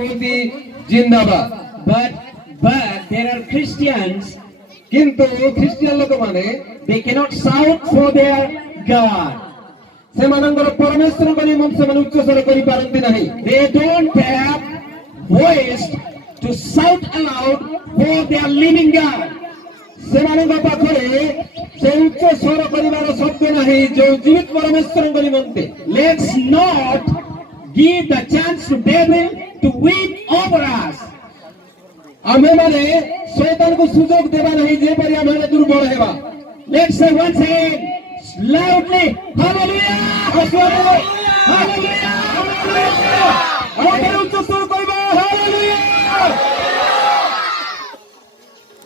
कहती जिंदाबाद। But there are Christians, किंतु ख्रिस्टियन लोक माने they cannot shout for their God. सेमानंकर परमेश्वर को निमंत्रण से मनुष्य स्वर करी पारंती नहीं। They don't have voice to shout aloud for their living God. सेमानंकर पाखरे से उच्च स्वर करिवार शब्द नहीं जो जीवित परमेश्वर को निमंत्रण। Let's not give the chance to devil to win over us. आमे माने शैतान को सुजोग देवा नहीं जे परि आमे दुर्बल हेबा। Let's say once again loudly, hallelujah, hallelujah, hallelujah, आमे उच्च स्वर करिबा hallelujah.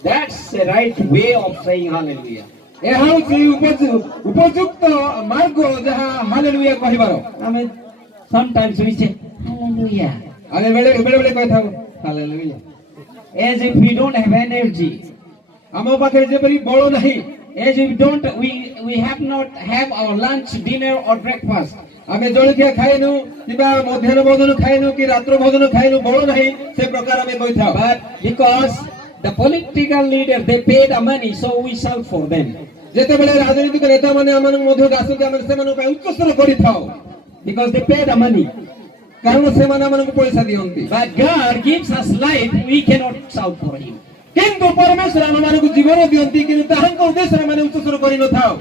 That's the right way of saying hallelujah. ए हाउची उपयुक्त मार्ग जहा हालेलुया कहिबारो। I mean, sometimes we say hallelujah आमे बेले बेले कहथाउ hallelujah as if we don't have energy, आमो पाखरे जे परि बळ नहीं, as if we have not have our lunch, dinner or breakfast. आमे जलखिया खाइनु किबा मध्याह्न भोजन खाइनु कि रात्र भोजन खाइनु बळ नहीं से प्रकार आमे कहथाउ। But because the political leader they pay the money, so we shout for them. जेते बेले राजनीतिक नेता माने आमन मध्य गासु के आमे सेमन पे उच्च स्वर करिथाउ Because they pay the money. कारण सेमान आमन को पैसा दियंती। But God gives us life, we cannot shout for Him. किंतु परमेश्वर आमन को जीवन दियंती किंतु ताहंक उद्देश्य माने उच्च स्वर करि न थाउ।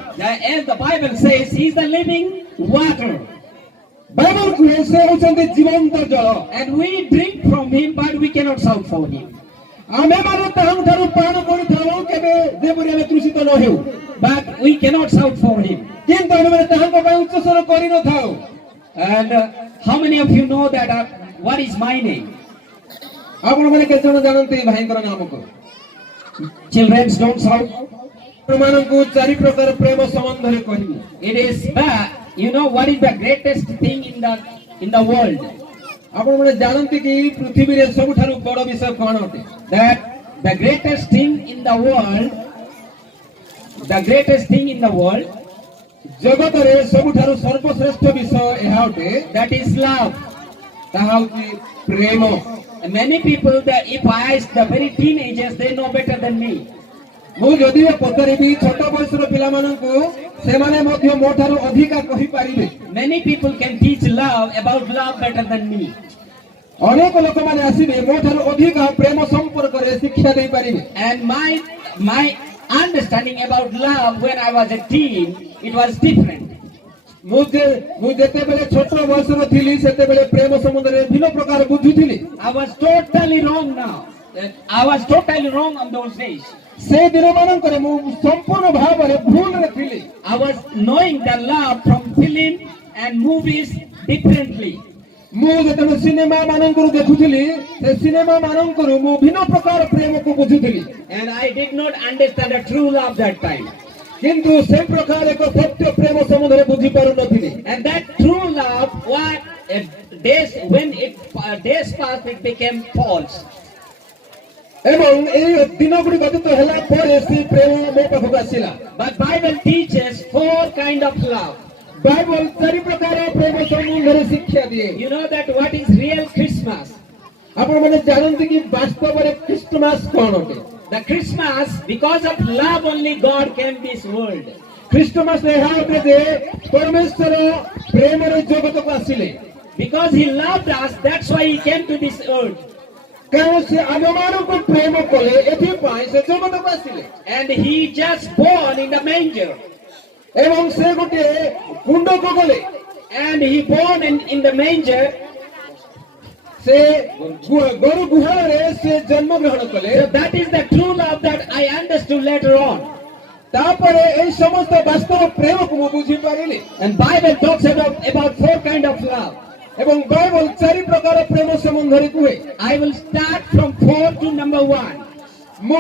As the Bible says, He is the living water, Bible को से होचंती जीवंत जल and we drink from Him, but we cannot shout for Him. आमे माने ताहंक थारु पान करिथाउ केबे जे परि आमे तृषित न हेउ, But we cannot shout for Him. किंतु आमे ताहंक पय उच्च स्वर करि न थाउ। And how many of you know that what is my name? आपण माने केते जण जानंती भाईकर नाम को। Children don't shout. प्रमाण को चारि प्रकार प्रेम संबंध रे कहिबी। It is bad. You know what is the greatest thing in the world? आपण माने जानंती कि पृथ्वी रे सबठारु बड़ विषय कोन होते? That the greatest thing in the world, जगत रे सबठारु सर्वश्रेष्ठ विषय एहा होते, that is love. ताहा होती प्रेम। And many people that if I ask the very teenagers, they know better than me. मु जदि पतरिबी छोट बयसर पिला माननकु सेमाने मध्य मोठारु अधिका कहि पारिबे। Many people can teach about love better than me. अनेक लोक माने आसीबे मोठारु अधिका प्रेम संपर्क रे शिक्षा देई पारिबे। And my understanding about love when I was a teen, it was different. मु जेते बेले छोट बयसर थिली सेते बेले प्रेम संबंध रे भिन्न प्रकार बुझुथिली। I was totally wrong now. I was totally wrong on those days. से दिन मानकर मु संपूर्ण भाव रे भूल रे थिली। I was knowing the love from film and movies differently. मु जेते सिनेमा मानकर देखुथिली से सिनेमा मानकर मु भिन्न प्रकार प्रेम को बुझुथिली। And I did not understand the true love that time. किंतु से प्रकार एक सत्य प्रेम संबंध रे बुझी पारु नथिली। And that true love, days passed, it became false. एवं ए दिन गुडी गतित होला परे से प्रेम मो पाखु आसिला। But Bible teaches 4 kind of love. Bible चारि प्रकार प्रेम संबंध रे शिक्षा दिए। You know that what is real Christmas? आपण माने जानंती कि वास्तव रे क्रिसमस कोन होते? The Christmas, because of love only God came this world. Christmas एहा होते जे परमेश्वर प्रेम रे जगत को आसिले। Because He loved us, that's why He came to this earth. कारण से आगमन को प्रेम कोले एथि पाई से जगत को आसिले। And He just born in the manger. एवं से गोटे कुंड को गले। And He born in the manger. से गरु गुहाल रे से जन्म ग्रहण कले। So that is the true love that I understood later on. तापरे ए समस्त वास्तव प्रेम को मु बुझी पारिली। And Bible talks about 4 kind of love. एवं बाइबल चारि प्रकार प्रेम संबंध रे कुहे। I will start from 4 to number 1. मु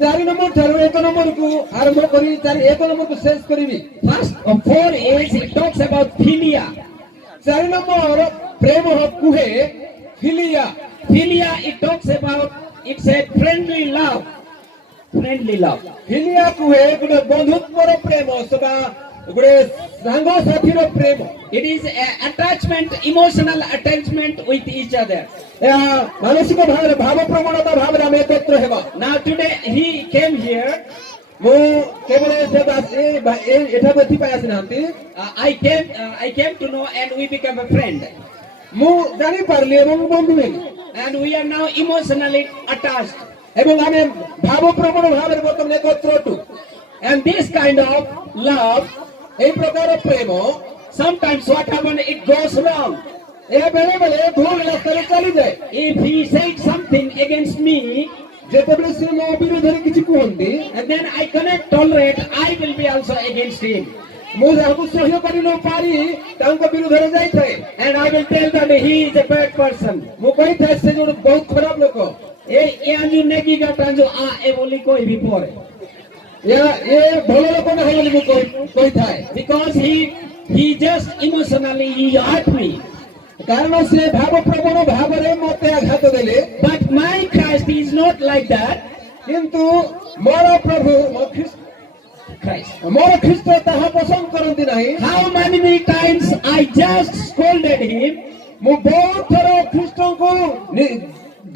4 नंबर ठारो 1 नंबर को आरंभ करी 1 नंबर को शेष करिवि। First of 4 is it talks about philia. 4 number प्रेम कुहे philia. Philia, it talks about, it's a friendly love. Friendly love. Philia कुहे गुटे बंधुत्वर प्रेम सदा ଗୋଟେ ସାଙ୍ଗ ସାଥୀର ପ୍ରେମ It is attachment, emotional attachment with each other. ଏହା ମାନସିକ ଭାବରେ ଭାବ ପ୍ରବଣତା ଭାବରେ ଆମେ ଏକତ୍ର ହେବା Now today he came here. ମୁଁ କେବଳ ଏଠାକୁ ଏଥିପାଇଁ ଆସିନାହାନ୍ତି I came to know and we became a friend. ମୁଁ ଜାଣିପାରିଲି ଏବଂ ବନ୍ଧୁ ହେଲି And we are now emotionally attached. ଏବଂ ଆମେ ଭାବ ପ୍ରବଣ ଭାବରେ ବର୍ତ୍ତମାନ ଏକତ୍ର ଅଟୁ And this kind of love, ଏହି ପ୍ରକାର ପ୍ରେମ sometimes what happens, it goes wrong. ଏହା ବେଳେ ବେଳେ ଭୁଲ ରାସ୍ତାରେ ଚାଲିଯାଏ If he said something against me, ଯେତେବେଳେ ସେ ମୋ ବିରୋଧରେ କିଛି କୁହନ୍ତି and then I cannot tolerate, I will be also against him. ମୁଁ ଯାହାକୁ ସହ୍ୟ କରି ନ ପାରି ତାଙ୍କ ବିରୋଧରେ ଯାଇଥାଏ And I will tell that he is a bad person. ମୁଁ କହିଥାଏ ସେ ଜଣେ ବହୁତ ଖରାପ ଲୋକ ଏ ଆଞ୍ଜୁ ନେଗି ଗାଟାଞ୍ଜୁ ଆ ଏ ବୋଲି କହିବି ପରେ. ଏ ଭଲ ଲୋକ ନାହିଁ ବୋଲି ମୁଁ କହିଥାଏ Because he just emotionally he hurt me. କାରଣ ସେ ଭାବ ପ୍ରବଣ ଭାବରେ ମତେ ଆଘାତ ଦେଲେ But my Christ is not like that. କିନ୍ତୁ ମୋର ପ୍ରଭୁ Christ. ମୋର ଖ୍ରୀଷ୍ଟ ତାହା ପସନ୍ଦ କରନ୍ତି ନାହିଁ How many times I just scolded him ମୁଁ ବହୁତ ଥର ଖ୍ରୀଷ୍ଟଙ୍କୁ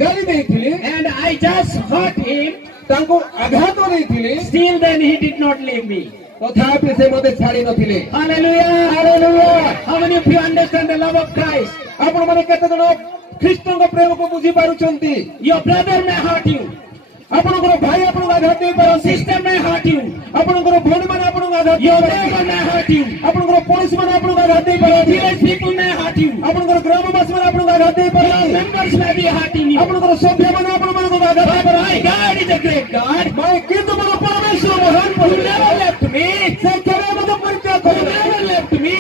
ଗାଳି ଦେଇଥିଲି and I just hurt him. ତାଙ୍କୁ ଆଘାତ ଦେଇଥିଲି Still then he did not leave me. ତଥାପି ସେ ମତେ ଛାଡି ନଥିଲେ Hallelujah. Hallelujah. How many of you understand the love of Christ? ଆପଣମାନେ କେତେ ଜଣ ଖ୍ରୀଷ୍ଟଙ୍କ ପ୍ରେମକୁ ବୁଝିପାରୁଛନ୍ତି Your brother may hurt you. ଆପଣଙ୍କର ଭାଇ ଆପଣଙ୍କୁ ଆଘାତ ଦେଇପାରନ୍ତି Sister may hurt you. ଆପଣଙ୍କର ଭଉଣୀମାନେ ଆପଣଙ୍କୁ ଆଘାତ Your ଦେଇପାରନ୍ତି neighbor may hurt you. ଆପଣଙ୍କର ପଡୋଶୀମାନେ ଆପଣଙ୍କୁ ଆଘାତ ଦେଇପାରନ୍ତି Village people may hurt you. ଆପଣଙ୍କର ଗ୍ରାମବାସୀମାନେ ଆପଣଙ୍କୁ ଆଘାତ Your ଦେଇପାରନ୍ତି members may be hurting you. ଆପଣଙ୍କର ସଭ୍ୟମାନେ ଆପଣମାନଙ୍କୁ ଆଘାତ But ଦେଇପାରନ୍ତି my God is a great God. କିନ୍ତୁ ମୋର ପରମେଶ୍ୱର ମହାନ ପ୍ରଭୁ Who never left me. ସେ କେବେ ମୋତେ ପରିତ୍ୟାଗ Who କରେ ନାହିଁ never left me.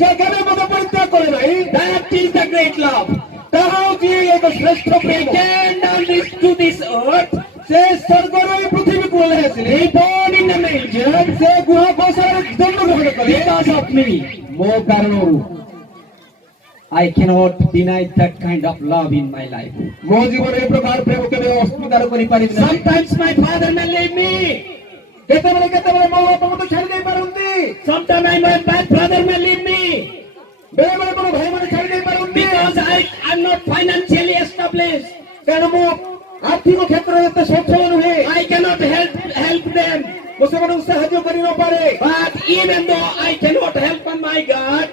ସେ କେବେ ମୋତେ ପରିତ୍ୟାଗ କରେ ନାହିଁ That is the great love. ତାହା ହେଉଛି ଏକ ଶ୍ରେଷ୍ଠ He Prem came down to this earth. ସେ ସ୍ୱର୍ଗରୁ ଏହି ପୃଥିବୀକୁ ଓହ୍ଲାଇ ଆସିଲେ He born in the manger ସେ ଗୁହା ବସାରେ ଜନ୍ମଗ୍ରହଣ କଲେ because of me. ମୋ କାରଣରୁ I cannot deny that kind of love in my life. ମୋ ଜୀବନରେ ଏ ପ୍ରକାର ପ୍ରେମ କେବେ ଅସ୍ୱୀକାର କରିପାରିବି ନାହିଁ Sometimes my father may leave me. କେତେବେଳେ କେତେବେଳେ ମୋ ବାପା ମୋତେ ଛାଡ଼ି ଦେଇପାରନ୍ତି Sometimes my brother may leave me ବେଳେ ବେଳେ ମୋର ଭାଇମାନେ ଛାଡ଼ି ଦେଇପାରନ୍ତି because I am not financially established. କାରଣ ମୁଁ ଆର୍ଥିକ କ୍ଷେତ୍ରରେ ଏତେ ସଚ୍ଛଳ ନୁହେଁ I cannot help them. ମୁଁ ସେମାନଙ୍କୁ ସାହାଯ୍ୟ କରି ନପାରେ But even though I cannot help my God,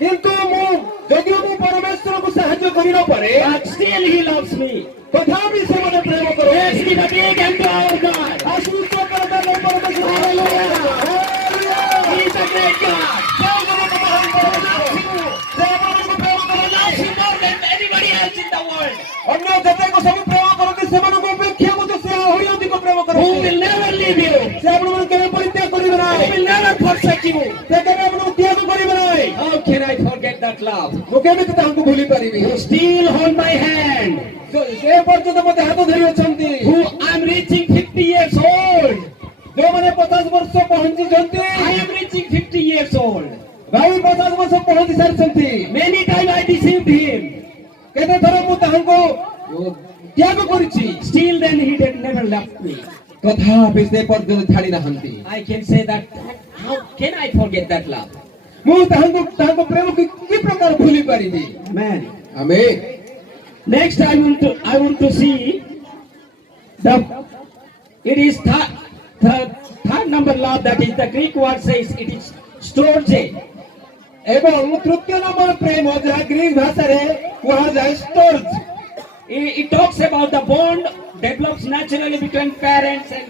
କିନ୍ତୁ ମୁଁ ଯଦିଓ ମୁଁ ପରମେଶ୍ୱରଙ୍କୁ ସାହାଯ୍ୟ କରି ନପାରେ but still He loves me. ତଥାପି ସେ ମୋତେ ପ୍ରେମ କରେ Let's give a big hand to our God. ଆଶୀର୍ବାଦ କରନ୍ତୁ ଆମ ପରମେଶ୍ୱର He is a great God. He loves you more than anybody else in the world. ଅନ୍ୟ ଯେତେକ ସବୁ ପ୍ରେମ କରନ୍ତି ସେମାନଙ୍କୁ ଅପେକ୍ଷା ମଧ୍ୟ ସେ ଆହୁରି ଅଧିକ ପ୍ରେମ Who କରନ୍ତି will never leave you. ସେ ଆପଣଙ୍କୁ କେବେ ପରିତ୍ୟାଗ କରିବେ Who ନାହିଁ will never forsake you. ସେ କେବେ ଆପଣଙ୍କୁ ତ୍ୟାଗ କରିବେ ନାହିଁ How can I forget that love? ମୁଁ କେମିତି ତାହାଙ୍କୁ ଭୁଲି ପାରିବି You still hold my hand. ସେ ପର୍ଯ୍ୟନ୍ତ ମୋତେ ହାତ ଧରି ଅଛନ୍ତି Who I'm reaching 50 years old. ଯୋଉମାନେ 50 ବର୍ଷ ପହଞ୍ଚିଛନ୍ତି I am reaching 50 years old. ଭାଇ 50 ବର୍ଷ ପହଞ୍ଚି ସାରିଛନ୍ତି Many times I deceived him. କେତେ ଥର ମୁଁ ତାହାଙ୍କୁ ତ୍ୟାଗ କରିଛି Still then he did never left me. ତଥାପି ସେ ପର୍ଯ୍ୟନ୍ତ ଛାଡ଼ି ନାହାନ୍ତି I can say that. How can I forget that love? ମୁଁ ତାଙ୍କ ପ୍ରେମକୁ କି ପ୍ରକାର ଭୁଲି ପାରିବି Man. ଆମେ Next I want to see it is third number love, that is the Greek word says it is storge. ଏବଂ ତୃତୀୟ ନମ୍ବର ପ୍ରେମ ଯାହା ଗ୍ରୀକ ଭାଷାରେ କୁହାଯାଏ ଷ୍ଟୋର୍ଜ It talks about the bond develops naturally between parents and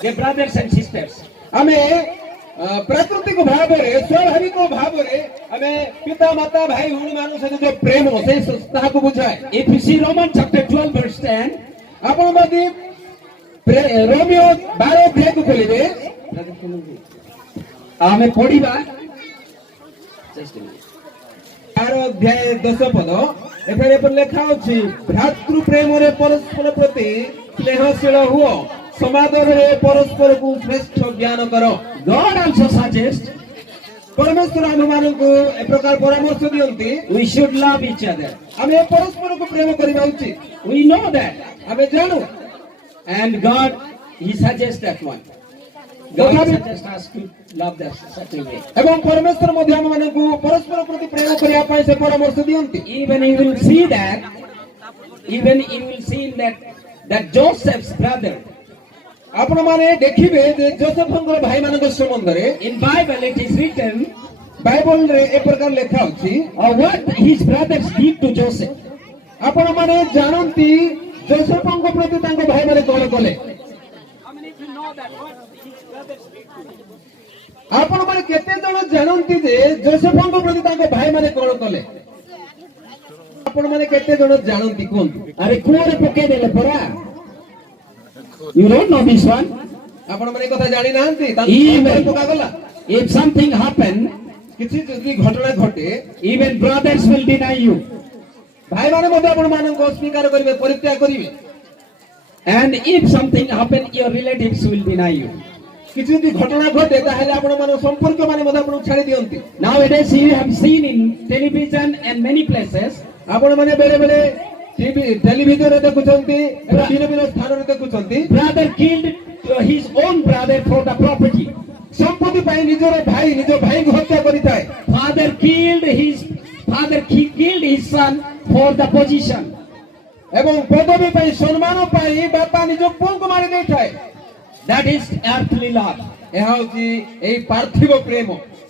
their brothers and sisters. ଆମେ ପ୍ରାକୃତିକ ଭାବରେ ସ୍ୱାଭାବିକ ଭାବରେ ଆମେ ପିତା ମାତା ଭାଇ ଭଉଣୀ ମାନଙ୍କ ସହିତ ଯୋଉ ପ୍ରେମ ସେ ତାହାକୁ ବୁଝାଏ If you see Romans chapter 12 verse 10, ଆପଣ ଯଦି ରୋମିଓ 12 ଅଧ୍ୟାୟକୁ ଖୋଲିବେ ଆମେ ପଢିବା 12 ଅଧ୍ୟାୟ 10 ପଦ ଏଠାରେ ଲେଖା ଅଛି ଭ୍ରାତୃ ପ୍ରେମରେ ପରସ୍ପର ପ୍ରତି ସ୍ନେହଶୀଳ ହୁଅ ସମାଦରରେ ପରସ୍ପରକୁ ଶ୍ରେଷ୍ଠ ଜ୍ଞାନ କର God also suggests ପରମେଶ୍ୱର ଆମମାନଙ୍କୁ ଏ ପ୍ରକାର ପରାମର୍ଶ ଦିଅନ୍ତି we should love each other. ଆମେ ପରସ୍ପରକୁ ପ୍ରେମ କରିବା ଉଚିତ We know that. ଆମେ ଜାଣୁ And God, He suggests that one. God ତଥାପି suggests us to love that such a way. ଏବଂ ପରମେଶ୍ୱର ମଧ୍ୟ ଆମମାନଙ୍କୁ ପରସ୍ପର ପ୍ରତି ପ୍ରେମ କରିବା ପାଇଁ ସେ ପରାମର୍ଶ ଦିଅନ୍ତି। Even you will see that, even you will see that Joseph's brother, ଆପଣମାନେ ଦେଖିବେ ଯେ ଯୋସେଫଙ୍କର ଭାଇମାନଙ୍କ ସମ୍ବନ୍ଧରେ in Bible it is written, ବାଇବଲରେ ଏ ପ୍ରକାର ଲେଖା ଅଛି। what his brothers did to Joseph. ଆପଣମାନେ ଜାଣନ୍ତି ଯୋସେଫଙ୍କ ପ୍ରତି ତାଙ୍କ ଭାଇମାନେ କଣ କଲେ? ଆପଣମାନେ କେତେ ଜଣ ଜାଣନ୍ତି ଯେ ଯୋସେଫଙ୍କ ପ୍ରତି ତାଙ୍କ ଭାଇମାନେ କଣ କଲେ? ଆପଣମାନେ କେତେ ଜଣ ଜାଣନ୍ତି କୁହନ୍ତୁ? ଆରେ କୂଅରେ ପକେଇଦେଲେ ପରା। You don't know this one. ଆପଣମାନେ ଏ କଥା ଜାଣିନାହାନ୍ତି? ତାଙ୍କୁ Even କୂଅରେ ପକାଗଲା। if something happen, କିଛି ଯଦି ଘଟଣା ଘଟେ even brothers will deny you. ଭାଇମାନେ ମଧ୍ୟ ଆପଣମାନଙ୍କୁ ଅସ୍ୱୀକାର କରିବେ, ପରିତ୍ୟାଗ କରିବେ। And if something happen, your relatives will deny you. କିଛି ଯଦି ଘଟଣା ଘଟେ ତାହେଲେ ଆପଣମାନଙ୍କ ସମ୍ପର୍କ ମାନେ ମଧ୍ୟ ଆପଣଙ୍କୁ ଛାଡି ଦିଅନ୍ତି। Nowadays you have seen in television and many places, ଆପଣମାନେ ବେଳେ ବେଳେ ଟିଭି ଟେଲିଭିଜନରେ ଦେଖୁଛନ୍ତି, ଭିନ୍ନ ଭିନ୍ନ ସ୍ଥାନରେ ଦେଖୁଛନ୍ତି। brother killed his own brother for the property. ସମ୍ପତ୍ତି ପାଇଁ ନିଜର ଭାଇ ନିଜ ଭାଇଙ୍କୁ ହତ୍ୟା କରିଥାଏ। Father killed his son for the position. ଏବଂ ପଦବୀ ପାଇଁ ସମ୍ମାନ ପାଇଁ ବାପା ନିଜ ପୁଅଙ୍କୁ ମାରି ଦେଇଥାଏ। That is earthly love. ଏହା ହେଉଛି ଏହି ପାର୍ଥିବ ପ୍ରେମ।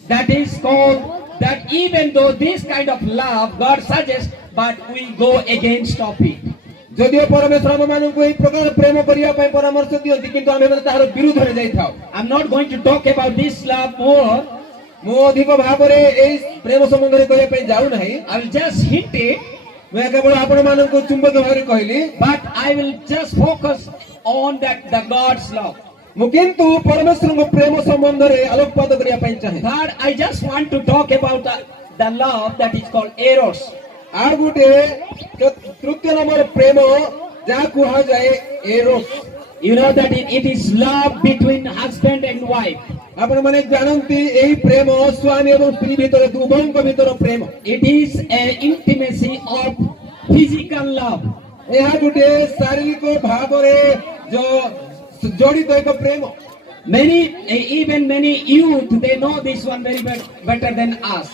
That is called that even though this kind of love God suggests, but we go against of it. ଯଦିଓ ପରମେଶ୍ୱର ଆମମାନଙ୍କୁ ଏହି ପ୍ରକାର ପ୍ରେମ କରିବା ପାଇଁ ପରାମର୍ଶ ଦିଅନ୍ତି, କିନ୍ତୁ ଆମେମାନେ ତାହାର ବିରୁଦ୍ଧରେ ଯାଇଥାଉ। I'm not going to talk about this love more. ମୁଁ ଅଧିକ ଭାବରେ ଏହି ପ୍ରେମ ସମ୍ବନ୍ଧରେ କହିବା ପାଇଁ ଯାଉନାହିଁ। I will just hint it, ମୁଁ କେବଳ ଆପଣମାନଙ୍କୁ ଚୁମ୍ବକ ଭାବରେ କହିଲି, but I will just focus on the God's love. ମୁଁ କିନ୍ତୁ ପରମେଶ୍ୱରଙ୍କ ପ୍ରେମ ସମ୍ବନ୍ଧରେ ଆଲୋକପାତ କରିବା ପାଇଁ ଚାହେଁ। Third, I just want to talk about the love that is called eros. ଆଉ ଗୋଟେ ତୃତୀୟ ନମ୍ବର ପ୍ରେମ ଯାହା କୁହାଯାଏ ଏରୋସ୍। You know that it is love between husband and wife. ଆପଣମାନେ ଜାଣନ୍ତି ଏହି ପ୍ରେମ ସ୍ୱାମୀ ଏବଂ ସ୍ତ୍ରୀ ଭିତରେ ଉଭୟଙ୍କ ଭିତର ପ୍ରେମ। It is an intimacy of physical love. ଏହା ଗୋଟେ ଶାରୀରିକ ଭାବରେ ଜଡ଼ିତ ଏକ ପ୍ରେମ। Even many youth, they know this one very better than us.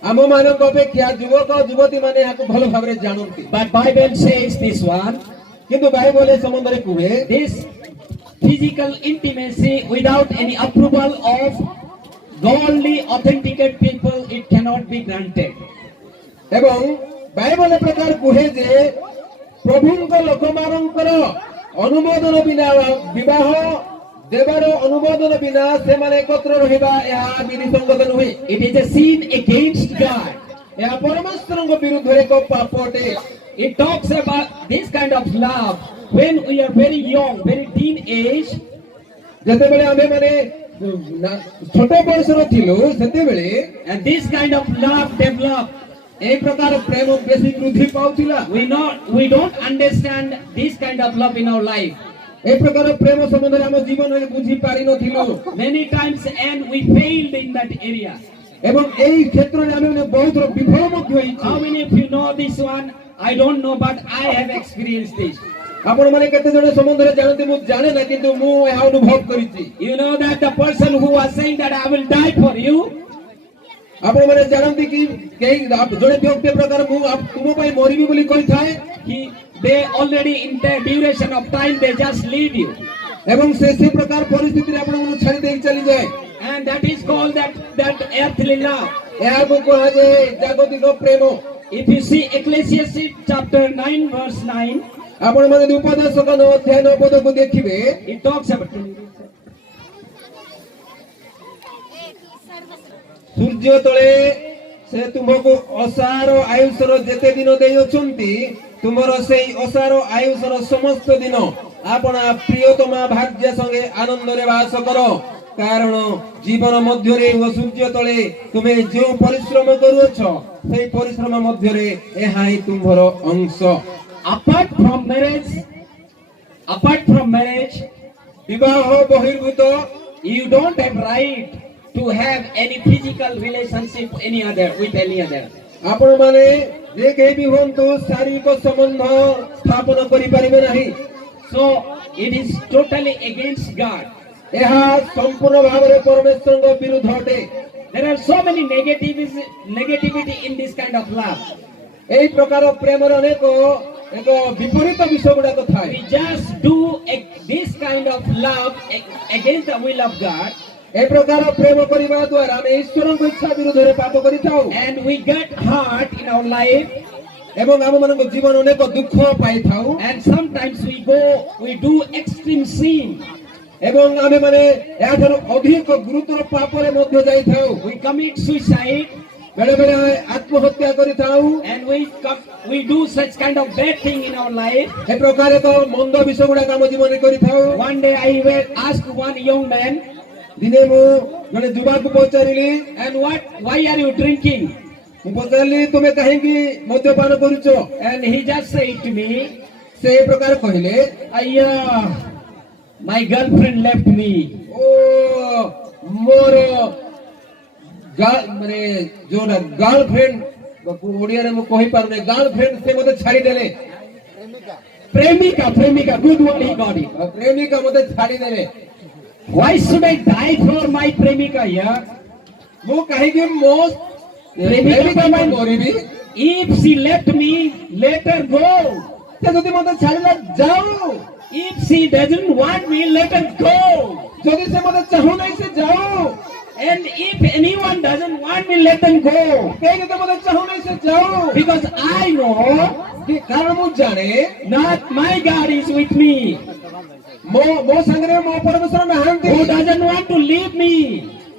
ଆମମାନଙ୍କ ଅପେକ୍ଷା ଯୁବକ ଯୁବତୀ ମାନେ ଏହାକୁ ଭଲ ଭାବରେ ଜାଣନ୍ତି। But Bible says this one, କିନ୍ତୁ ବାଇବଲ ଏ ସମ୍ବନ୍ଧରେ କୁହେ this physical intimacy without any approval of godly authenticated people, it cannot be granted. ଏବଂ ବାଇବଲ ଏ ପ୍ରକାର କୁହେ ଯେ ପ୍ରଭୁଙ୍କ ଲୋକମାନଙ୍କର ଅନୁମୋଦନ ବିନା ବିବାହ ଦେବାର ଅନୁମୋଦନ ବିନା ସେମାନେ ଏକତ୍ର ରହିବା ଏହା ବିଧିସଙ୍ଗତ ନୁହେଁ। It is a sin against God. ଏହା ପରମେଶ୍ୱରଙ୍କ ବିରୁଦ୍ଧରେ ଏକ ପାପ ଅଟେ। It talks about this kind of love when we are very young, very teenage. ଯେତେବେଳେ ଆମେମାନେ ଛୋଟ ବୟସର ଥିଲୁ ସେତେବେଳେ And this kind of love developed. ଏହି ପ୍ରକାର ପ୍ରେମ ବେଶୀ ବୃଦ୍ଧି ପାଉଥିଲା। We don't understand this kind of love in our life. ଏହି ପ୍ରକାର ପ୍ରେମ ସମ୍ବନ୍ଧରେ ଆମ ଜୀବନରେ ବୁଝି ପାରିନଥିଲୁ Many times and we failed in that area. ଏବଂ ଏହି କ୍ଷେତ୍ରରେ ଆମେମାନେ ବହୁତ ବିଫଳ ମଧ୍ୟ ହେଇଛୁ। How many of you know this one? I don't know, but I have experienced this. ଆପଣମାନେ କେତେ ଜଣ ସମ୍ବନ୍ଧରେ ଜାଣନ୍ତି ମୁଁ ଜାଣେ ନା, କିନ୍ତୁ ମୁଁ ଏହା ଅନୁଭବ କରିଛି। You know that the person who was saying that I will die for you, ଆପଣମାନେ ଜାଣନ୍ତି କି କେହି ଜଣେ ବ୍ୟକ୍ତି ପ୍ରକାର ମୁଁ ତୁମ ପାଇଁ ମରିବି ବୋଲି କହିଥାଏ they already in the duration of time they just leave you. ଏବଂ ସେ ପ୍ରକାର ପରିସ୍ଥିତିରେ ଆପଣଙ୍କୁ ଛାଡ଼ି ଦେଇ ଚାଲିଯାଏ। And that is called that earthly love. ଏହାକୁ କୁହାଯାଏ ଜାଗତିକ ପ୍ରେମ। If you see Ecclesiastes chapter 9 verse 9, ଆପଣମାନେ ଯଦି ଉପଦେଶକ 9 ଅଧ୍ୟାୟ 9 ପଦକୁ ଦେଖିବେ, it talks about ସୂର୍ଯ୍ୟ ତଳେ ସେ ତୁମକୁ ଅସାର ଆୟୁଷର ଯେତେ ଦିନ ଦେଇଅଛନ୍ତି, ତୁମର ସେଇ ଅସାର ଆୟୁଷର ସମସ୍ତ ଦିନ ଆପଣା ପ୍ରିୟତମା ଭାଗ୍ୟ ସଙ୍ଗେ ଆନନ୍ଦରେ ବାସ କର। କାରଣ ଜୀବନ ମଧ୍ୟରେ ଓ ସୂର୍ଯ୍ୟ ତଳେ ତୁମେ ଯେଉଁ ପରିଶ୍ରମ କରୁଅଛ, ସେଇ ପରିଶ୍ରମ ମଧ୍ୟରେ ଏହା ହିଁ ତୁମର ଅଂଶ। apart from marriage, ବିବାହ ବହିର୍ଭୂତ you don't have right to have any physical relationship with any other. ଆପଣମାନେ ଯେ କେହି ବି ହୁଅନ୍ତୁ ଶାରୀରିକ ସମ୍ବନ୍ଧ ସ୍ଥାପନ କରିପାରିବେ ନାହିଁ। So it is totally against God. ଏହା ସମ୍ପୂର୍ଣ୍ଣ ଭାବରେ ପରମେଶ୍ୱରଙ୍କ ବିରୁଦ୍ଧ ଅଟେ। There are so many negativity in this kind of love. ଏହି ପ୍ରକାର ପ୍ରେମର ଅନେକ ଏକ ବିପରୀତ ବିଷୟ ଗୁଡାକ ଥାଏ। We just do this kind of love against the will of God, ଏ ପ୍ରକାର ପ୍ରେମ କରିବା ଦ୍ୱାରା ଆମେ ଈଶ୍ୱରଙ୍କ ଇଚ୍ଛା ବିରୁଦ୍ଧରେ ପାପ କରିଥାଉ and we get hurt in our life, ଏବଂ ଆମମାନଙ୍କ ଜୀବନ ଅନେକ ଦୁଃଖ ପାଇଥାଉ and sometimes we do extreme sin. ଏବଂ ଆମେମାନେ ଏହାଠାରୁ ଅଧିକ ଗୁରୁତର ପାପରେ ମଧ୍ୟ ଯାଇଥାଉ। We commit suicide, ବେଳେ ବେଳେ ଆତ୍ମହତ୍ୟା କରିଥାଉ। and we do such kind of bad thing in our life. ଏ ପ୍ରକାର ଏକ ମନ୍ଦ ବିଷୟ ଗୁଡାକ ଆମ ଜୀବନରେ କରିଥାଉ। One day I will ask one young man, ଦିନେ ମୁଁ ଜଣେ ଯୁବକକୁ ପଚାରିଲି, and why are you drinking? ମୁଁ ପଚାରିଲି ତୁମେ କାହିଁକି ମଦ୍ୟପାନ କରୁଛ? And he just said to me, ସେ ଏ ପ୍ରକାର କହିଲେ, my girlfriend left me. ଓ ମୋର ମାନେ ଯୋଉଟା ଗାର୍ଲଫ୍ରେଣ୍ଡ ଓଡିଆରେ ମୁଁ କହିପାରୁନି, ଗାର୍ଲଫ୍ରେଣ୍ଡ ସେ ମତେ ଛାଡିଦେଲେ। Premika, good word he got it. ପ୍ରେମିକା ମତେ ଛାଡିଦେଲେ। Why should I die for my premika here? ମୁଁ କାହିଁକି ମୋ ପ୍ରେମିକା ପାଇଁ ମରିବି? If she left me, let her go. ସେ ଯଦି ମତେ ଛାଡିଲା ଯାଉ, If she doesn't want me, let her go. ଯଦି ସେ ମତେ ଚାହୁଁନାହିଁ ସେ ଯାଉ, And if anyone doesn't want me, let them go. କେହି ଯଦି ମତେ ଚାହୁଁନାହିଁ ସେ ଯାଉ। Because I know କାରଣ ମୁଁ ଜାଣେ not my God is with me. ମୋ ସାଙ୍ଗରେ ମୋ ପରମେଶ୍ୱର ନାହାନ୍ତି। Who doesn't want to leave me?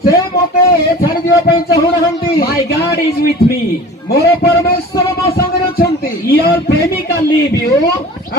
ସେ ମତେ ଛାଡି ଯିବା ପାଇଁ ଚାହୁଁନାହାନ୍ତି। My God is with me. ମୋର ପରମେଶ୍ୱର ମୋ ସାଙ୍ଗରେ ଅଛନ୍ତି। Your premika leave you.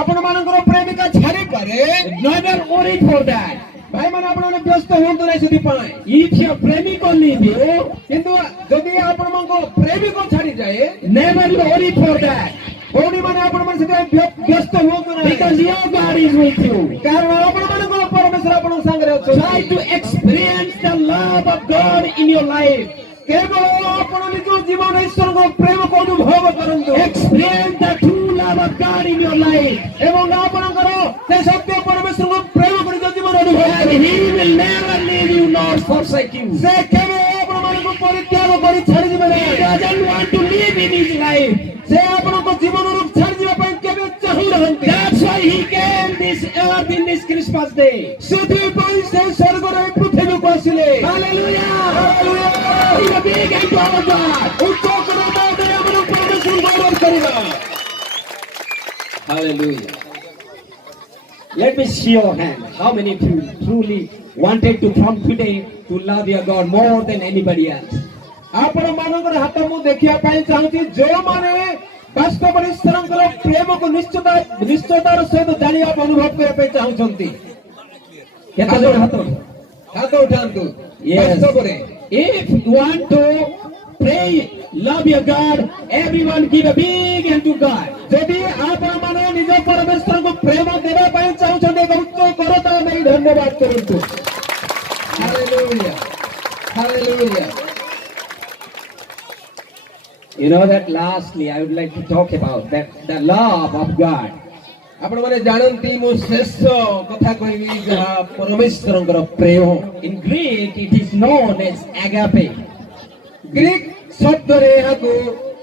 ଆପଣ ମାନଙ୍କର ପ୍ରେମିକା ଛାଡିପାରେ, Never worry for that. ଭାଇମାନେ ଆପଣମାନେ ବ୍ୟସ୍ତ ହୁଅନ୍ତୁ ନାହିଁ ସେଥିପାଇଁ। If your premika leave you, କିନ୍ତୁ ଯଦି ଆପଣଙ୍କ ପ୍ରେମିକ ଛାଡିଯାଏ, never worry for that. ଭଉଣୀମାନେ ଆପଣମାନେ ସେଥିପାଇଁ ବ୍ୟସ୍ତ ହୁଅନ୍ତୁ ନାହିଁ। Because your God is with you. କାରଣ ଆପଣମାନଙ୍କର ପରମେଶ୍ୱର ଆପଣଙ୍କ ସାଙ୍ଗରେ Try ଅଛନ୍ତି। to experience the love of God in your life. କେବଳ ଆପଣ ନିଜ ଜୀବନ ଈଶ୍ୱରଙ୍କ ପ୍ରେମକୁ ଅନୁଭବ କରନ୍ତୁ। Experience the true love of God in your life. ଏବଂ ଆପଣଙ୍କର ସେ ସତ୍ୟ ପରମେଶ୍ୱରଙ୍କ ପ୍ରେମକୁ ନିଜ ଜୀବନ ଅନୁଭବ And କରନ୍ତୁ। He will never leave you nor forsake you. ସେ କେବେ ଆପଣମାନଙ୍କୁ ପରିତ୍ୟାଗ କରି ଛାଡିଯିବେ He ନାହିଁ। doesn't want to live in His life. ସେ ଆପଣଙ୍କ ଜୀବନରୁ ଛାଡିଯିବା ପାଇଁ କେବେ ଚାହୁଁନାହାନ୍ତି। That's why He came this earth in this Christmas day. ସେଥିପାଇଁ ସେ ସ୍ୱର୍ଗର ଏ ପୃଥିବୀକୁ ଆସିଲେ। Hallelujah! Hallelujah. Give a big hand to our God. ଉଚ୍ଚ କରମ ଦେଇ ଆମର ପରମେଶ୍ୱରଙ୍କୁ ଗୌରବ କରିବା। Hallelujah. Let me see your hand. How many of you truly wanted to from today to love your God more than anybody else? ଆପଣ ମାନଙ୍କର ହାତ ମୁଁ ଦେଖିବା ପାଇଁ ଚାହୁଁଛି, ଯୋଉମାନେ ବାସ୍ତବରେ ଈଶ୍ୱରଙ୍କର ପ୍ରେମକୁ ନିଶ୍ଚୟତାର ସହିତ ଜାଣିବା ଅନୁଭବ କରିବା ପାଇଁ ଚାହୁଁଛନ୍ତି। କେତେ ଜଣ ହାତ? ହାତ ଉଠାନ୍ତୁ। Yes. ବାସ୍ତବରେ If you want to pray, love your God, everyone give a big hand to God. ଯଦି ଆପଣମାନେ ନିଜ ପରମେଶ୍ୱରଙ୍କୁ ପ୍ରେମ ଦେବା ପାଇଁ ଚାହୁଁଛନ୍ତି, ଏକ ଉଚ୍ଚ କରତାଳ ଦେଇ ଧନ୍ୟବାଦ କରନ୍ତୁ। Hallelujah. Hallelujah. You know that lastly I would like to talk about that the love of God. ଆପଣମାନେ ଜାଣନ୍ତି ମୁଁ ଶେଷ କଥା କହିବି, ଯାହା ପରମେଶ୍ୱରଙ୍କର ପ୍ରେମ। In Greek it is known as agape. Greek ଶବ୍ଦରେ ଏହାକୁ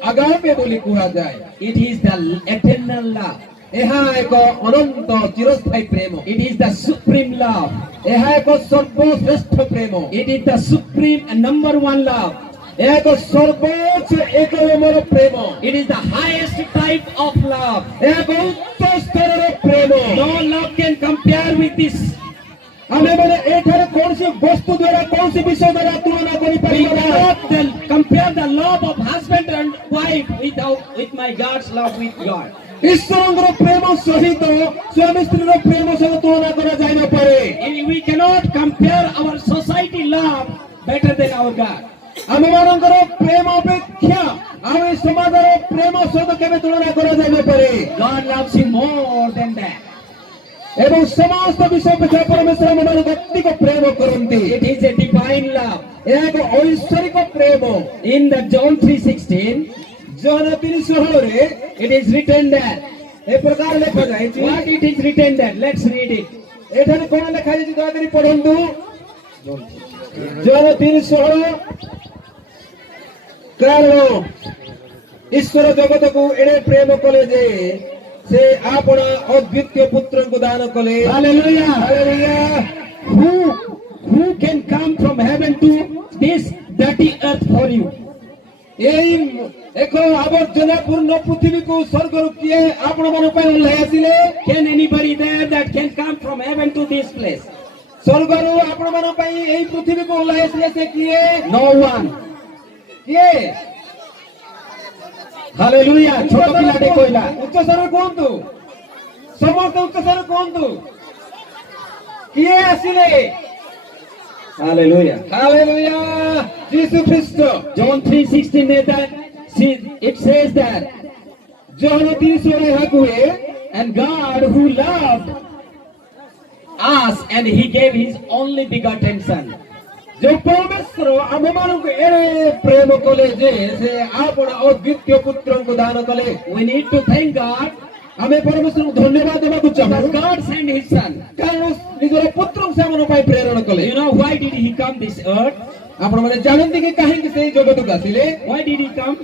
ଆଗାପେ ବୋଲି କୁହାଯାଏ। It is the eternal love. ଏହା ଏକ ଅନନ୍ତ ଚିରସ୍ଥାୟୀ ପ୍ରେମ। It is the supreme love. ଏହା ଏକ ସର୍ବଶ୍ରେଷ୍ଠ ପ୍ରେମ। It is the supreme and number one love. ଏହା ଏକ ସର୍ବୋଚ୍ଚ ଏକ number Prem. It is the highest type of love. ଏହା ଏକ ଉଚ୍ଚ ସ୍ତରର ପ୍ରେମ। No love can compare with this. ଆମେମାନେ ଏଠାରେ କୌଣସି ବସ୍ତୁ ଦ୍ୱାରା କୌଣସି ବିଷୟ ଦ୍ୱାରା ତୁଳନା We କରିପାରିବା ନାହିଁ। cannot compare the love of husband and wife with my God's love with God. ଈଶ୍ୱରଙ୍କର ପ୍ରେମ ସହିତ ସ୍ୱାମୀ ସ୍ତ୍ରୀର ପ୍ରେମ ସହିତ ତୁଳନା କରାଯାଇ ନପାରେ। And we cannot compare our society love better than our God. ଆମମାନଙ୍କର ପ୍ରେମ ଅପେକ୍ଷା ଆମ ଏ ସମାଜର ପ୍ରେମ ସହିତ କେବେ ତୁଳନା କରାଯାଇ ନପାରେ। God loves you more than that. ଏବଂ ସମସ୍ତ ବିଷୟ ଅପେକ୍ଷା ପରମେଶ୍ୱର ଆମମାନଙ୍କୁ ଅଧିକ ପ୍ରେମ କରନ୍ତି। It is a divine love. ଏହା ଏକ ଐଶ୍ୱରିକ ପ୍ରେମ। In the John 3:16, ଜହନ 3:16ରେ it is written that. ଏ ପ୍ରକାର ଲେଖାଯାଇଛି। What it is written that? Let's read it. ଏଠାରେ କଣ ଲେଖାଯାଇଛି ଦୟାକରି ପଢନ୍ତୁ। ଜନ 3:16 କାରଣ ଈଶ୍ୱର ଜଗତକୁ ଏଡ଼େ ପ୍ରେମ କଲେ ଯେ ସେ ଆପଣ ଅଦ୍ୱିତୀୟ ପୁତ୍ରଙ୍କୁ ଦାନ କଲେ। Hallelujah. Hallelujah. Who can come from heaven to this dirty earth for you? এই ଏକ ଆବର୍ଜନା ପୂର୍ଣ୍ଣ ପୃଥିବୀକୁ ସ୍ୱର୍ଗରୁ କିଏ ଆପଣମାନଙ୍କ ପାଇଁ ଓହ୍ଲାଇ ଆସିଲେ? Can anybody there that can come from heaven to this place? ସ୍ୱର୍ଗରୁ ଆପଣମାନଙ୍କ ପାଇଁ ଏହି ପୃଥିବୀକୁ ଓହ୍ଲାଇ ଆସିଲେ ସେ କିଏ? No one. କିଏ? Hallelujah. ଛୋଟ ପିଲାଟେ କହିଲା। ଉଚ୍ଚସ୍ୱରରେ କୁହନ୍ତୁ, ସମସ୍ତେ ଉଚ୍ଚସ୍ୱରରେ କୁହନ୍ତୁ, କିଏ ଆସିଲେ? Hallelujah. ହାଲେଲୁୟା। ଯୀଶୁ ଖ୍ରୀଷ୍ଟ। John 3:16 that it says that ଜୋହନ 3:16 ଏହା କୁହେ, and God who loved us and he gave his only begotten son. ଯୋଉ ପରମେଶ୍ୱର ଆମମାନଙ୍କୁ ଏଡ଼େ ପ୍ରେମ କଲେ ଯେ ସେ ଆପଣ ଅଦ୍ୱିତୀୟ ପୁତ୍ରଙ୍କୁ ଦାନ କଲେ। We need to thank God ଆମେ ପରମେଶ୍ୱରଙ୍କୁ ଧନ୍ୟବାଦ ଦେବାକୁ ଚାହୁଁ, that God sent his son. କାରଣ ନିଜର ପୁତ୍ରଙ୍କୁ ସେ ଆମ ପାଇଁ ପ୍ରେରଣ କଲେ। You know why did he come this earth? ଆପଣମାନେ ଜାଣନ୍ତି କି କାହିଁକି ସେଇ ଜଗତକୁ ଆସିଲେ? Why did he come?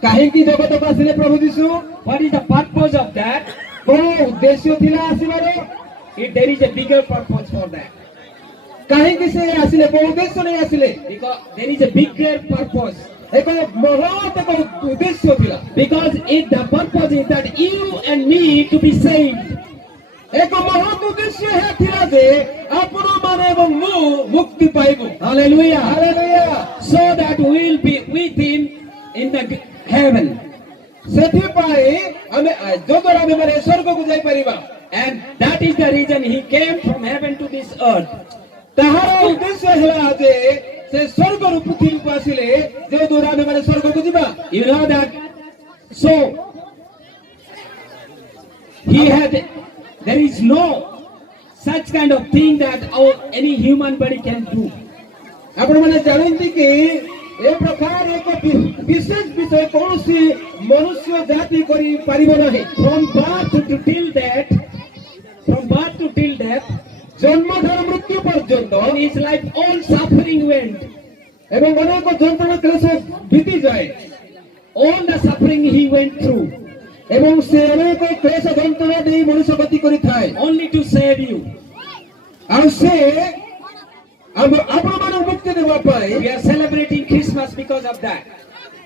କାହିଁକି ଜଗତକୁ ଆସିଲେ ପ୍ରଭୁ ଯୀଶୁ? What is the purpose of that? କଣ ଉଦ୍ଦେଶ୍ୟ ଥିଲା ଆସିବାର? There is a bigger purpose for that. କାହିଁକି ସେ ଆସିଲେ? କୋଉ ଉଦ୍ଦେଶ୍ୟ ନେଇ ଆସିଲେ? Because there is a bigger purpose. ଏକ ମହତ୍ ଏକ ଉଦ୍ଦେଶ୍ୟ ଥିଲା। Because the purpose is that you and me to be saved. ଏକ ମହତ୍ ଉଦ୍ଦେଶ୍ୟ ଏହା ଥିଲା ଯେ ଆପଣମାନେ ଏବଂ ମୁଁ ମୁକ୍ତି ପାଇବୁ। Hallelujah. Hallelujah. So that we will be with him in the heaven. ସେଥିପାଇଁ ଆମେ ଯଦ୍ୱାରା ଆମେମାନେ ସ୍ୱର୍ଗକୁ ଯାଇପାରିବା। And that is the reason he came from heaven to this earth. ତାହାର ଉଦ୍ଦେଶ୍ୟ ହେଲା ଯେ ସେ ସ୍ୱର୍ଗରୁ ପୃଥିବୀକୁ ଆସିଲେ ଯେଉଁଦ୍ୱାରା ଆମେମାନେ ସ୍ୱର୍ଗକୁ ଯିବା। You know that? So there is no such kind of thing that any human body can do. ଆପଣମାନେ ଜାଣନ୍ତି କି ଏ ପ୍ରକାର ଏକ ବିଶେଷ ବିଷୟ କୌଣସି ମନୁଷ୍ୟ ଜାତି କରିପାରିବ ନାହିଁ। From birth to till death, ଜନ୍ମଠାରୁ ମୃତ୍ୟୁ ପର୍ଯ୍ୟନ୍ତ in his life all suffering went. ଏବଂ ଅନେକ ଯନ୍ତ୍ରଣା କ୍ଲେଶ ବିତିଯାଏ। All the suffering he went through ଏବଂ ସେ ଅନେକ କ୍ଲେଶ ଯନ୍ତ୍ରଣା ଦେଇ ମଣିଷ ଗତି କରିଥାଏ। only to save you. ଆଉ ସେ ଆପଣମାନଙ୍କୁ ମୁକ୍ତି ଦେବା ପାଇଁ We are celebrating Christmas because of that.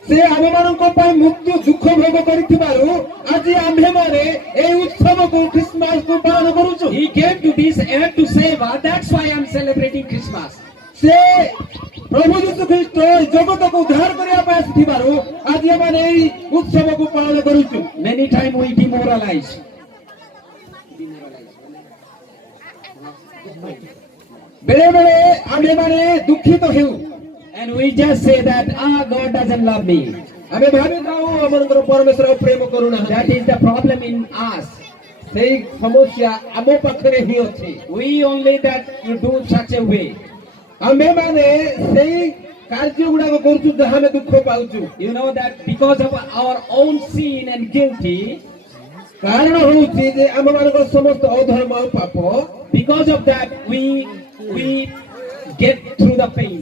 ସେ ଆମମାନଙ୍କ ପାଇଁ ମୃତ୍ୟୁ ଦୁଃଖ ଭୋଗ କରିଥିବାରୁ ଆଜି ଆମ୍ଭେମାନେ ଏହି ଉତ୍ସବକୁ ଖ୍ରୀଷ୍ଟମାସକୁ ପାଳନ କରୁଛୁ। He came to this earth to save us. That's why I'm celebrating Christmas. ସେ ପ୍ରଭୁ ଯୀଶୁ ଖ୍ରୀଷ୍ଟ ଜଗତକୁ ଉଦ୍ଧାର କରିବା ପାଇଁ ଆସିଥିବାରୁ ଆଜି ଆମେ ଏହି ଉତ୍ସବକୁ ପାଳନ କରୁଛୁ। Many times we demoralize. ବେଳେ ବେଳେ ଆମ୍ଭେମାନେ ଦୁଃଖିତ ହେଉ। And we just say that, God doesn't love me. ଆମେ ଭାବିଥାଉ ଆମଙ୍କର ପରମେଶ୍ୱର ପ୍ରେମ କରୁନାହାନ୍ତି। That is the problem in us. ସେଇ ସମସ୍ୟା ଆମ ପାଖରେ ହିଁ ଅଛି। We only that do such a way. ଆମ୍ଭେମାନେ ସେଇ କାର୍ଯ୍ୟ ଗୁଡାକ କରୁଛୁ ଯାହା ଆମେ ଦୁଃଖ ପାଉଛୁ। You know that because of our own sin and guilty, କାରଣ ହଉଛି ଯେ ଆମମାନଙ୍କର ସମସ୍ତ ଅଧର୍ମ ଆଉ ପାପ, because of that we get through the pain.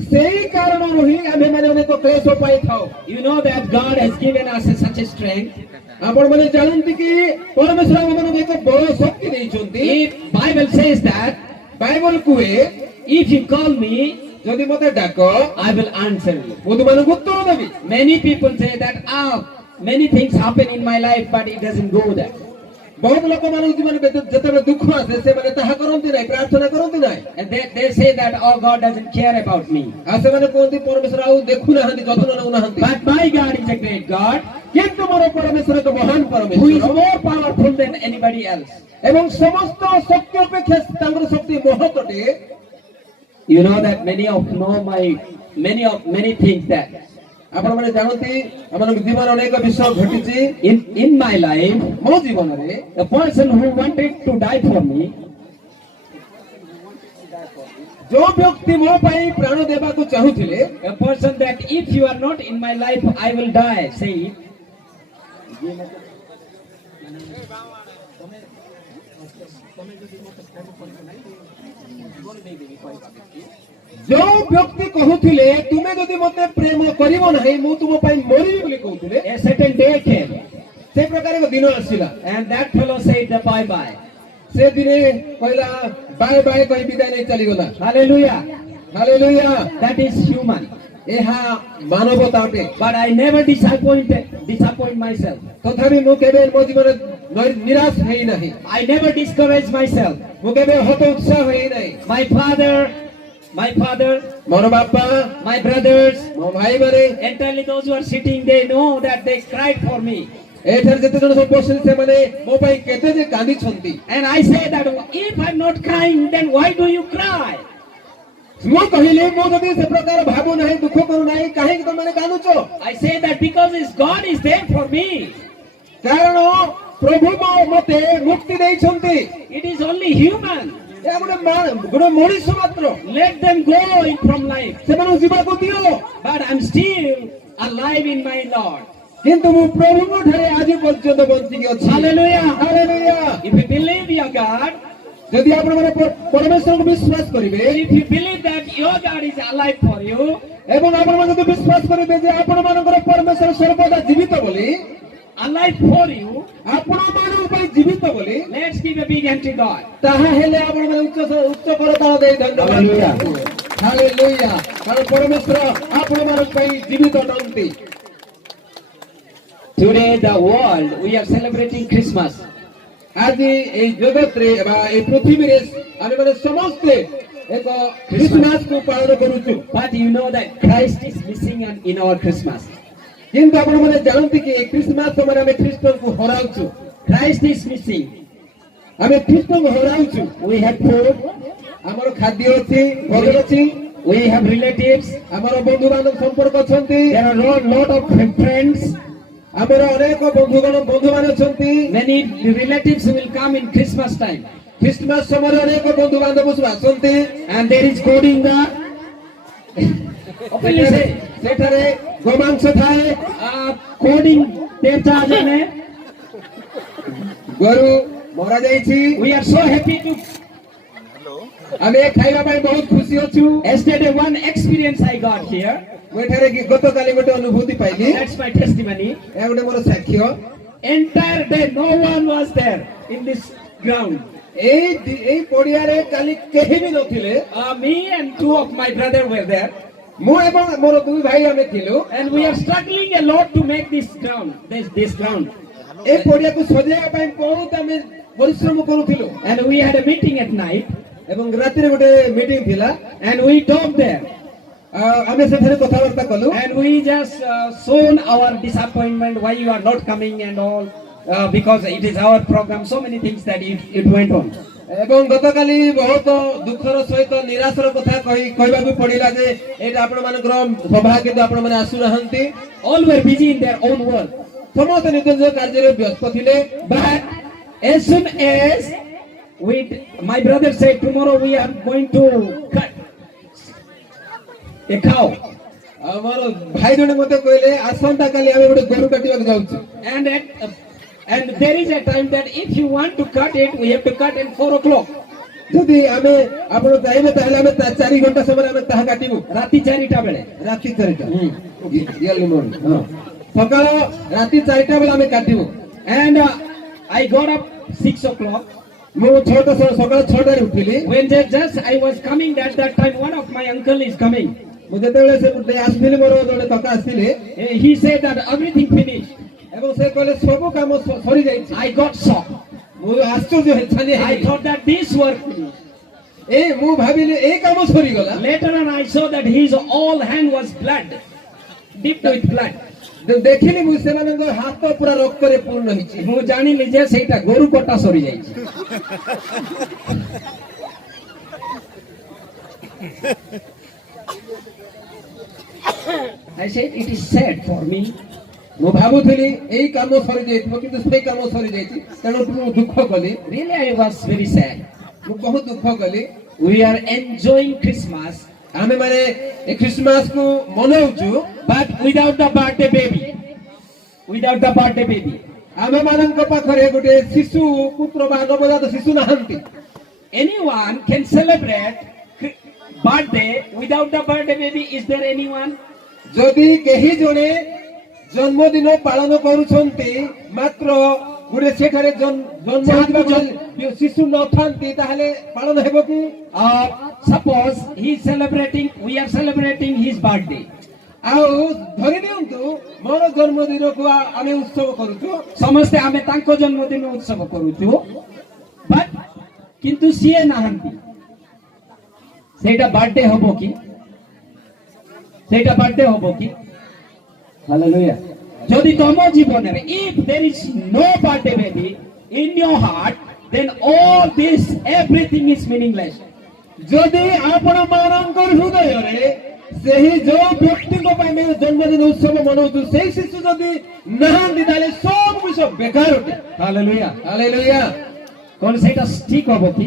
ସେଇ କାରଣରୁ ହିଁ ଆମେମାନେ ଅନେକ କ୍ଲେଶ ପାଇଥାଉ। You know that God has given us such a strength. ଆପଣମାନେ ଜାଣନ୍ତି କି ପରମେଶ୍ୱର ଆମମାନଙ୍କୁ ଏକ ବଳ ଶକ୍ତି ଦେଇଛନ୍ତି। If Bible says that, Bible କୁହେ if you call me, ଯଦି ମତେ ଡାକ I will answer you. ମୁଁ ତୁମମାନଙ୍କୁ ଉତ୍ତର ଦେବି। Many people say that, many things happen in my life, but it doesn't go there. ବହୁତ ଲୋକମାନଙ୍କୁ ଜୀବନରେ ଯେତେବେଳେ ଦୁଃଖ ଆସେ ସେମାନେ ତାହା କରନ୍ତି ନାହିଁ, ପ୍ରାର୍ଥନା କରନ୍ତି ନାହିଁ। And they say that, God doesn't care about me. ଆଉ ସେମାନେ କୁହନ୍ତି ପରମେଶ୍ୱର ଆଉ ଦେଖୁନାହାନ୍ତି, ଯତ୍ନ ନେଉନାହାନ୍ତି। But my God is a great God କିନ୍ତୁ ମୋର ପରମେଶ୍ୱର ଏକ ମହାନ who is ପରମେଶ୍ୱର more powerful than anybody else. ଏବଂ ସମସ୍ତ ଶକ୍ତି ଅପେକ୍ଷା ତାଙ୍କର ଶକ୍ତି ମହତ୍ ଅଟେ। You know that many things that ଆପଣମାନେ ଜାଣନ୍ତି ଆମମାନଙ୍କ ଜୀବନରେ ଅନେକ ବିଷୟ ଘଟିଛି। in my life, ମୋ ଜୀବନରେ a person who wanted to die for me, ଯୋଉ ବ୍ୟକ୍ତି ମୋ ପାଇଁ ପ୍ରାଣ ଦେବାକୁ ଚାହୁଁଥିଲେ, a person that if you are not in my life, I will die, say it. जो व्यक्ति कहूथिले तुमे जदि मते प्रेम करिवो नाही मु तुम पई मरिबी बोली कहूथिले A certain day came, से प्रकार एक दिन आसिला and that fellow said bye bye. से दिने कहला बाय बाय कहि विदाय नै चली गला Hallelujah. Hallelujah That is human. एहा मानवता अटे But I never disappoint myself. तथापि मु केबे मो जीवन निराश हेइ नाही I never discourage myself. मु केबे हतोत्साह हेइ नाही My father, मोर बापा my brothers, मो भाई माने entirely those who are sitting, they know that they cried for me. एठर जते जण सब बसिले से माने मो पई केते जे कांदी छंती And I say that if I'm not crying, then why do you cry? मो कहिले मो जदि से प्रकार भाबो नाही दुख करू नाही काहे कि तमे कानुचो I say that because his God is there for me. कारण प्रभु मो मते मुक्ति देइ छंती It is only human. ए गुणे मनुष्य मात्र Let them go in from life. से मनु जीवा को दियो But I'm still alive in my Lord. किंतु मु प्रभु को ठारे आज पर्यंत बंची गयो छी Hallelujah. Hallelujah If you believe your God, यदि आपण माने परमेश्वर को विश्वास करिवे if you believe that your God is alive for you, एवं आपण माने जदि विश्वास करिवे जे आपण मानकर परमेश्वर सर्वदा जीवित बोली alive for you, आपण मान पई जीवित बोली let's give a big hand to God. ताहा हेले आपण माने उच्च करताल दे धन्यवाद हालेलुया। हालेलुया कारण परमेश्वर आपण मान पई जीवित अटंती Today, the world, we are celebrating Christmas. आज ए जगत रे बा ए पृथ्वी रे आमे माने समस्त एक क्रिसमस को पालन करूछु But you know that Christ is missing in our Christmas. किंतु आपण माने जानନ୍ତି कि ए क्रिसमस समय आमे ख्रीष्ट को हराउछु Christ is missing. आमे ख्रीष्ट को हराउछु We have food, हमर खाद्य अछि भोजन अछि we have relatives, हमर बंधु बांधव संपर्क अछंती there are a lot of friends. हमर अनेक बंधु मान अछंती Many relatives will come in Christmas time. Christmas समय अनेक बंधु बांधव सब आछंती And there is God in the openly say, सेठारे गोमांस थाए coding तेजाजने. गरु मरा जाईछि We are so happy to. आमे खाइबा पई बहुत खुशी अछु Yesterday, one experience I got here. मेठारे गत काली गोटे अनुभूति पाइली That's my testimony. ए गोटे मोर साक्ष्य Entire day, no one was there in this ground. एई पडिया रे काली केहि भी नथिले Me and two of my brother were there, मु एवं मोर दुई भाई आमे थिलु and we are struggling a lot to make this ground. This ground. ए पडिया को सजाया पई बहुत आमे परिश्रम करूथिलु And we had a meeting at night, एवं रात्रि गोटे मीटिंग थिला and we talked there. आमे सेठारे कथावार्ता कलु And we just shown our disappointment why you are not coming and all, because it is our program. So many things that it went on. एवं गतकाली बहुत दुखर सहित निराशर कथा कहबा को पड़िला जे एटा आपण मानकर सभा किंतु आपण माने आसु रहंती All were busy in their own work. समस्त निज निज कार्य रे व्यस्त थिले But as soon as my brother said, tomorrow we are going to cut a cow. हमर भाई जने मते कहले आसंता काली आमे गोटे गरु काटिबा के जाउछु And there is a time that if you want to cut it, we have to cut at 4 o'clock. जदि आमे आपण चाइबे ताहले आमे 4 घंटा समय आमे ताहा काटिबु राति 4टा बेले. राति 4टा रियल मॉर्निंग सकाळ राति 4टा बेला आमे काटिबु And I got up 6 o'clock. मु 6टा सकाळ 6टा रे उठिली When just I was coming at that time, one of my uncle is coming. मु जेतेबेले से उठे आसबिले मोर जने कका आसिले He said that everything finished. एवं से कहले सब काम सरी जाइछि I got shocked. मु आश्चर्य हेछानी I thought that this work finished. ए मु भाबिले ए काम सरी गला Later on, I saw that his all hand was blood, dipped with blood. देखिली मु से मानक हाथ पूरा रक्त रे पूर्ण हिछि ମୁଁ ଜାଣିଲି ଯେ ସେଇଟା ଗୋରୁ କଟା ସରି ଯାଇଛି. I said it is sad for me. मु भाबुथली एई काम सरी जाइथिबो किंतु से काम सरी जाइछि तेणु मु दुख कली Really, I was very sad. मु बहुत दुख कली We are enjoying Christmas, आमे माने ए क्रिसमस को मनाउछु but without the birthday baby. Without the birthday baby. आमे मानक पाखरे गोटे शिशु पुत्र बा नवजात शिशु नाहंती Anyone can celebrate birthday, without the birthday baby, is there anyone? যদি କେହି ଜଣେ ଜନ୍ମଦିନ ପାଳନ କରୁଛନ୍ତି ମାତ୍ର ଗୋଟେ ସେଠାରେ ଜନ୍ମ ହୋଇଥିବା ଗୋଟେ ଶିଶୁ ନଥାନ୍ତି ତାହେଲେ ପାଳନ ହେବ କି? Suppose he is celebrating, we are celebrating his birthday. ଆଉ ଧରି ନିଅନ୍ତୁ ମୋର ଜନ୍ମଦିନକୁ ଆମେ ଉତ୍ସବ କରୁଛୁ, ସମସ୍ତେ ଆମେ ତାଙ୍କ ଜନ୍ମଦିନ ଉତ୍ସବ କରୁଛୁ, ବଟ୍ କିନ୍ତୁ ସିଏ ନାହାନ୍ତି, ସେଇଟା ବାର୍ଥଡେ ହବ କି? ସେଇଟା ବାର୍ଥଡେ ହବ କି? ହାଲେଲୁୟା। ଯଦି ତମ ଜୀବନରେ if there is no birthday baby in your heart, then all this everything is meaningless. ଯଦି ଆପଣ ମାନଙ୍କର ହୃଦୟରେ ସେହି ଯୋଉ ବ୍ୟକ୍ତିଙ୍କ ପାଇଁ ଆମେ ଜନ୍ମଦିନ ଉତ୍ସବ ମନାଉଛୁ ସେଇ ଶିଶୁ ଯଦି ନାହାନ୍ତି ତାହେଲେ ସବୁ କିଛି ବେକାର ଅଟେ। ହାଲେଲୁୟା। ହାଲେଲୁୟା। କଣ ସେଇଟା ଠିକ ହବ କି?